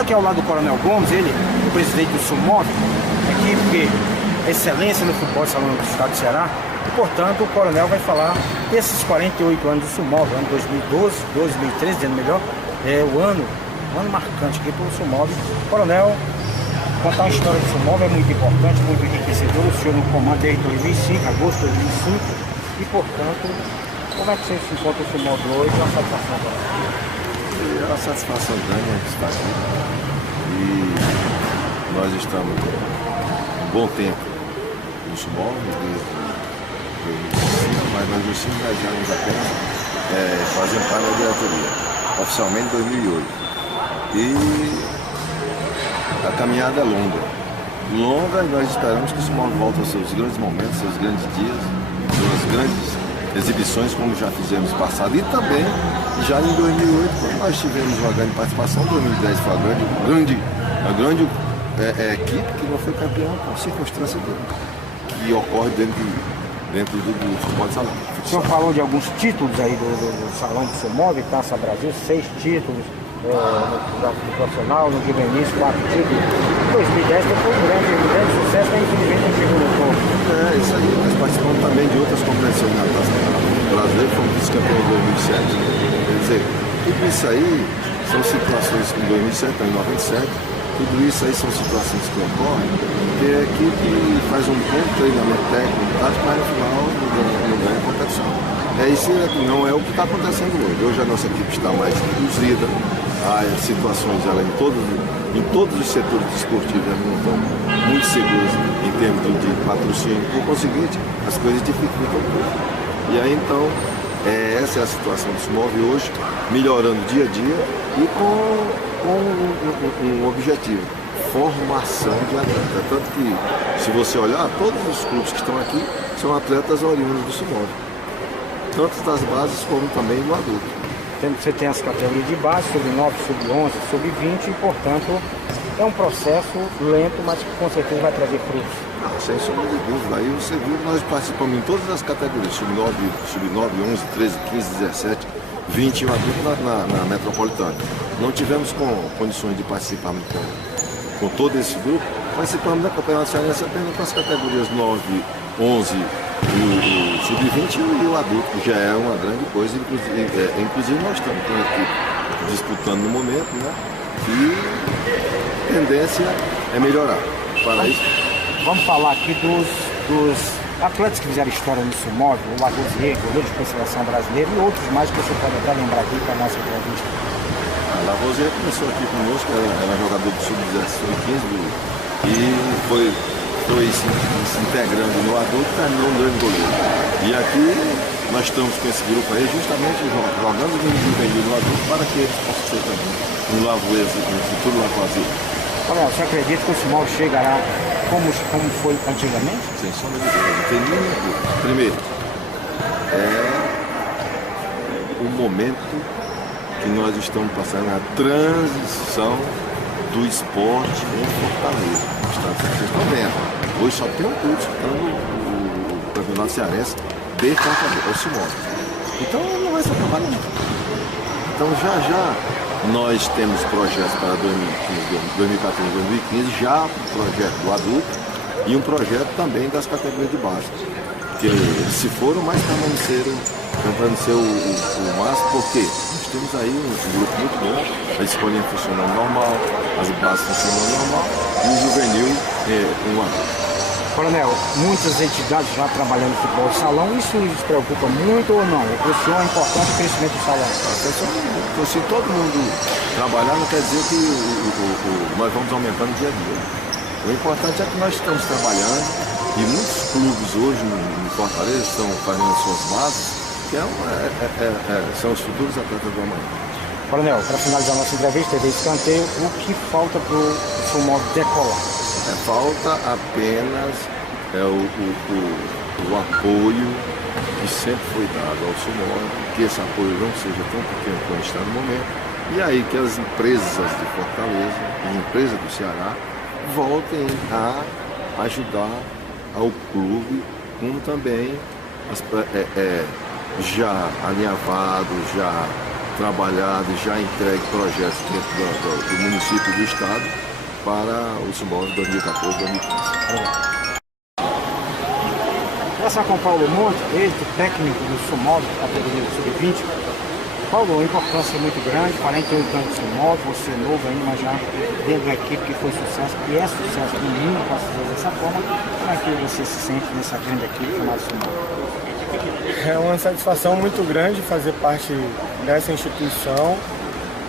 Passo aqui ao lado do Coronel Gomes, ele, o presidente do SUMOB, equipe excelência no futebol de salão do estado do Ceará. E, portanto, o Coronel vai falar desses 48 anos do SUMOB, ano 2012, 2013, dizendo melhor, é o ano marcante aqui para o SUMOB. Coronel, contar a história do SUMOB é muito importante, muito enriquecedor. O senhor no comando desde 2005, agosto de 2005, e, portanto, como é que você se encontra o SUMOB hoje? É uma satisfação para você. É uma satisfação grande estar aqui. E nós estamos um bom tempo no SUMOB, mas nós nos engajamos apenas fazendo parte da diretoria, oficialmente em 2008. E a caminhada é longa. Longa, e nós esperamos que o SUMOB volte aos seus grandes momentos, seus grandes dias, suas grandes exibições, como já fizemos no passado, e também já em 2008, quando nós tivemos uma grande participação. 2010 foi uma grande equipe que não foi campeão por circunstância que ocorre dentro do futebol de salão. O senhor falou de alguns títulos aí do salão do SUMOB, Taça Brasil, 6 títulos, no profissional, no juvenis, 4 títulos. Em 2010 foi um grande sucesso, mas infelizmente não chegou no topo. Isso aí, nós participamos também de outras competições na Taça Brasileira, fomos vice-campeão em 2007. Quer dizer, tudo isso aí são situações que em 2007, em 97, tudo isso aí são situações que ocorrem, que a equipe faz um bom treinamento técnico, mas no final não ganha a competição. Isso não é o que está acontecendo hoje. Hoje a nossa equipe está mais reduzida, as situações ela, em todos os setores esportivos não estão muito seguras em termos de patrocínio. Por conseguinte, as coisas dificultam um pouco. E aí então, essa é a situação do SUMOB hoje, melhorando dia a dia e com um objetivo: formação de atleta. Tanto que, se você olhar, todos os clubes que estão aqui são atletas oriundos do SUMOB, tanto das bases como também do adulto. Você tem as categorias de base, sub-9, sub-11, sub-20, e, portanto, é um processo lento, mas que com certeza vai trazer frutos. Não, sem sombra de dúvida. Aí você viu que nós participamos em todas as categorias, sub-9, 11, 13, 15, 17, 20 e adulto na metropolitana. Não tivemos condições de participar com todo esse grupo. Participamos da Campeonato Cearense apenas com as categorias 9, 11, o sub-20 e o adulto, que já é uma grande coisa. Inclusive nós estamos com a equipe disputando no momento, né? E a tendência é melhorar. Para isso, vamos falar aqui dos atletas que fizeram história no SUMOB, o Lavoisier, goleiro de seleção brasileira, e outros mais que você pode até lembrar aqui para a nossa entrevista. A Lavoisier começou aqui conosco, era jogador do sub-15 e foi se integrando no adulto, terminou um grande goleiro. E aqui nós estamos com esse grupo aí justamente jogando no juvenil no adulto para que eles possam ser também um Lavoisier, um futuro Lavoisier. Olha, você acredita que o SUMOB chegará como foi antigamente? Sem sombra de dúvida, não tem nenhum dúvida. Primeiro, é o momento que nós estamos passando, a transição do esporte em Fortaleza. Vocês estão vendo. Hoje só tem um clube disputando o Campeonato Cearense de Fortaleza, é o SUMOB. Então não vai se acabar nunca. Então já nós temos projetos para 2014 e 2015, já um projeto do adulto e um projeto também das categorias de base. Que se foram, mas tentando ser o máximo, porque nós temos aí um grupo muito bom, a escolinha funcionando normal, as bases funcionando normal e o juvenil um adulto. Coronel, muitas entidades já trabalhando no futebol de salão, isso nos preocupa muito ou não? O senhor é importante o crescimento do salão? Então, se todo mundo trabalhar, não quer dizer que nós vamos aumentando dia a dia. O importante é que nós estamos trabalhando e muitos clubes hoje em Fortaleza estão fazendo suas bases, que são os futuros atletas do amanhã. Coronel, para finalizar nossa entrevista, TV Escanteio, o que falta para o SUMOB decolar? Falta apenas o apoio que sempre foi dado ao SUMOB, que esse apoio não seja tão pequeno como está no momento, e aí que as empresas de Fortaleza, as empresas do Ceará, voltem a ajudar ao clube, como também já alinhavados, já trabalhado e já entregue projetos dentro do município e do estado para o Sumov 2014-2015. Conversar com o Paulo Monte, ele, técnico do Sumov, categoria do Sub-20. Paulo, uma importância muito grande, 48 anos de Sumov, você novo ainda, mas já dentro da equipe que foi sucesso, que é sucesso no mundo, posso dizer dessa forma. Como é que você se sente nessa grande equipe chamada Sumov? É uma satisfação muito grande fazer parte dessa instituição.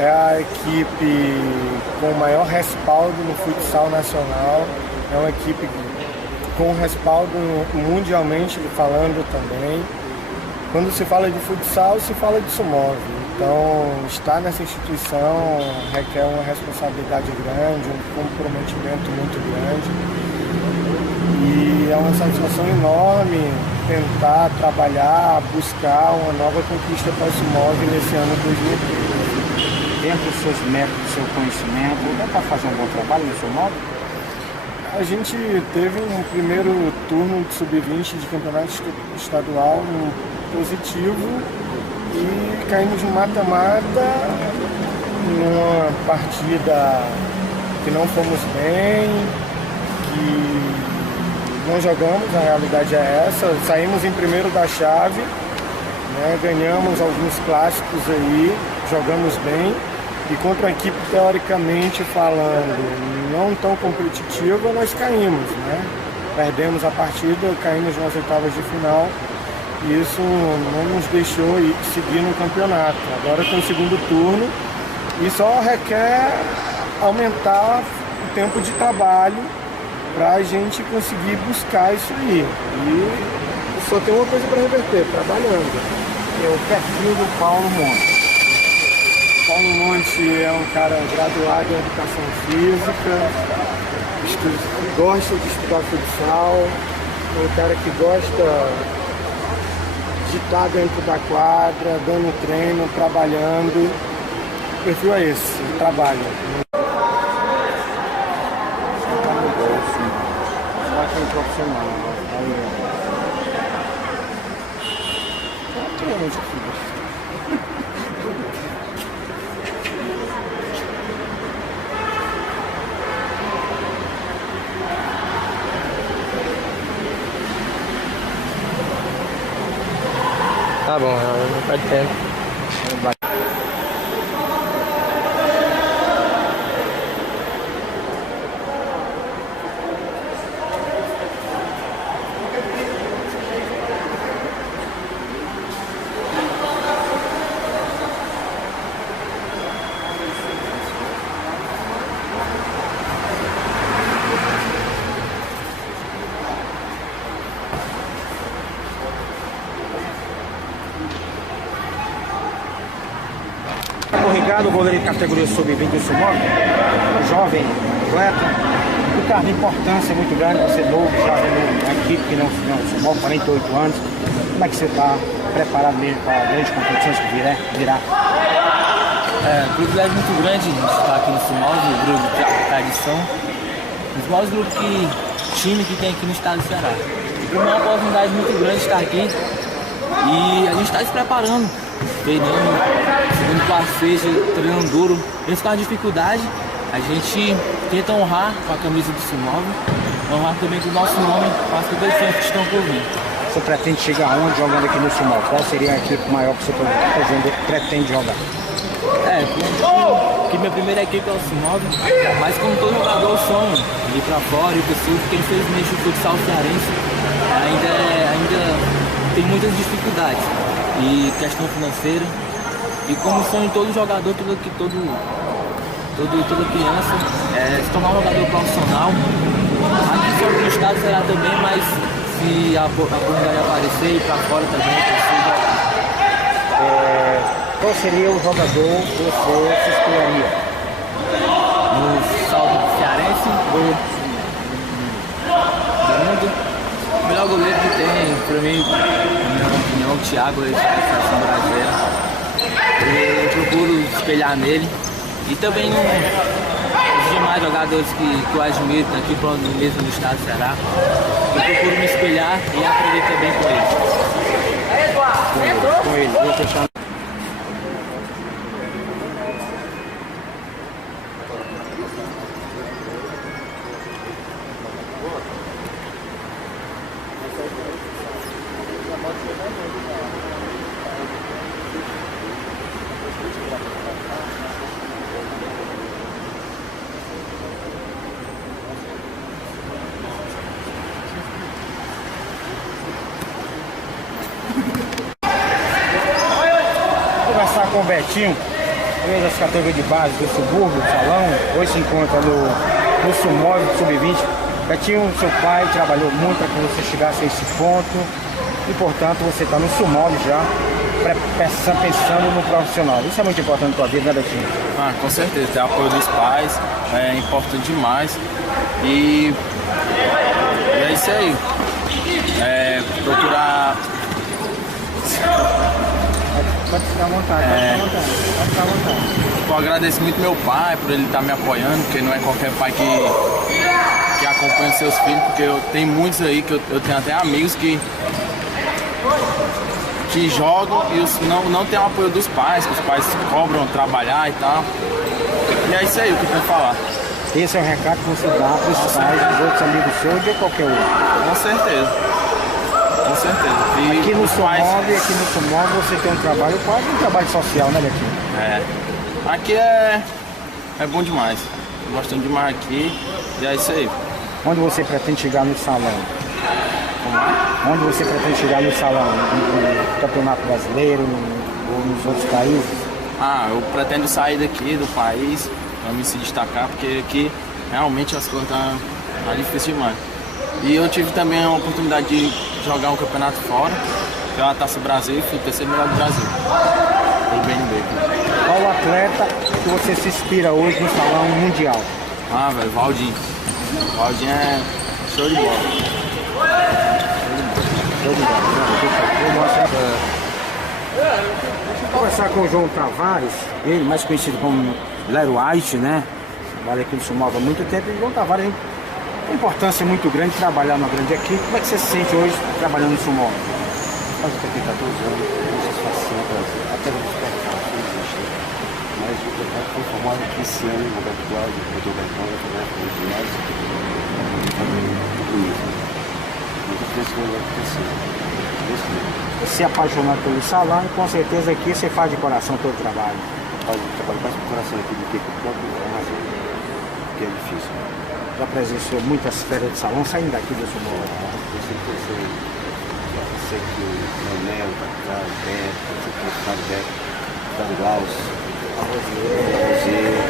É a equipe com o maior respaldo no futsal nacional, é uma equipe com respaldo mundialmente falando também. Quando se fala de futsal, se fala de Sumov. Então, estar nessa instituição requer uma responsabilidade grande, um comprometimento muito grande. E é uma satisfação enorme tentar trabalhar, buscar uma nova conquista para o Sumov nesse ano 2013. Dentro dos seus métodos, do seu conhecimento, dá para fazer um bom trabalho no Sumov? A gente teve um primeiro turno de sub-20 de campeonato estadual positivo e caímos no mata-mata numa partida que não fomos bem, que não jogamos, a realidade é essa. Saímos em primeiro da chave, né, ganhamos alguns clássicos aí, jogamos bem. E contra uma equipe, teoricamente falando, não tão competitiva, nós caímos, né? Perdemos a partida, caímos nas oitavas de final e isso não nos deixou seguir no campeonato. Agora tem o segundo turno e só requer aumentar o tempo de trabalho para a gente conseguir buscar isso aí. E só tem uma coisa para reverter, trabalhando. É o perfil do Paulo Monte. Paulo Monte é um cara graduado em Educação Física, gosta de estudar futsal, é um cara que gosta de estar dentro da quadra, dando treino, trabalhando. O perfil é esse, trabalha. Tá no bolso, será que é um profissional? Tá bom, não perde tempo. O goleiro de categoria sub-20 do Sumov, jovem, atleta, o cara de importância muito grande, você novo, já vendo uma equipe que não Sumov, 48 anos, como é que você está preparado mesmo para grandes competições que virá? É um privilégio muito grande estar aqui no Sumov, o grupo de tradição, um dos maiores grupos time que tem aqui no estado do Ceará. É uma oportunidade muito grande estar aqui e a gente está se preparando, treinando, segundo passeio, treinando duro. Mesmo com a dificuldade, a gente tenta honrar com a camisa do Sumov, honrar também com o nosso nome, com as competições que estão por vir. Você pretende chegar onde jogando aqui no Sumov? Qual seria a equipe maior que você pretende jogar? Que minha primeira equipe é o Sumov, mas como todo jogador sonha de ir pra fora e preciso, porque infelizmente o futsal cearense ainda tem muitas dificuldades e questão financeira. E como sonho de todo jogador, toda criança, se tornar um jogador profissional. Aqui só no estado será também, mas se a oportunidade aparecer, ir para fora também, qual seria o jogador que você se escolheria? No salto cearense, do mundo, o melhor goleiro que tem, para mim, na minha opinião, o Thiago, da seleção brasileira. Eu procuro espelhar nele e também os demais jogadores que eu admiro aqui mesmo no estado do Ceará. Eu procuro me espelhar e aprender também com eles. Com ele. Vou fechar. com o Betinho, das categorias de base do subúrbio, do salão. Hoje se encontra no Sumóvel Sub-20. Betinho, seu pai, trabalhou muito para que você chegasse a esse ponto e, portanto, você está no Sumóvel já, pensando no profissional. Isso é muito importante na tua vida, né, Betinho? Ah, com certeza, ter apoio dos pais é importante demais. E é isso aí. Procurar. Pode ficar à vontade, pode ficar à vontade. Eu agradeço muito meu pai por ele estar me apoiando, porque não é qualquer pai que acompanha seus filhos, porque eu tenho muitos aí, que eu tenho até amigos que jogam e não tem o apoio dos pais, que os pais cobram trabalhar e tal. E é isso aí o que eu tenho que falar. Esse é o recado que você dá para os pais, dos outros amigos seus ou de qualquer outro. Com certeza. Com certeza. E aqui no Sumóvel você tem um trabalho, quase um trabalho social, né, Betinho? Aqui é bom demais. Tô gostando demais aqui. E é isso aí. Onde você pretende chegar no salão? Como é? Onde você pretende chegar no salão? No Campeonato Brasileiro ou nos outros países? Eu pretendo sair daqui do país para me se destacar, porque aqui realmente as coisas estão difíceis demais. E eu tive também a oportunidade de jogar um campeonato fora, pela Taça Brasil, e fui o terceiro melhor do Brasil, pelo BNB. Qual o atleta que você se inspira hoje no salão mundial? Velho, Valdinho. Valdinho é show de bola. Show de bola. Vou conversar com o João Tavares, ele mais conhecido como Lero White, né? Trabalha aqui no Sumóvel há muito tempo. E o João Tavares tem uma importância muito grande trabalhar numa grande equipe. Como é que você se sente hoje trabalhando no Sumóvel? Faz aqui 14 anos, com satisfação, até o despertar, não existe. Mas o campeonato foi formado aqui esse ano, o Roberto Cláudio, o Dr. Bertão, o ginásio, tudo isso. Muito feliz que vai acontecer. Você é apaixonado pelo salão e com certeza aqui você faz de coração todo o trabalho. Trabalho mais com o coração aqui do que com o próprio armazém, que é difícil. Já presenciou muitas férias de salão saindo daqui do Sumóvel. Eu sei que o Manel, o Beto, o Ricardo Beck, o Ricardo Glaus, a Rosier,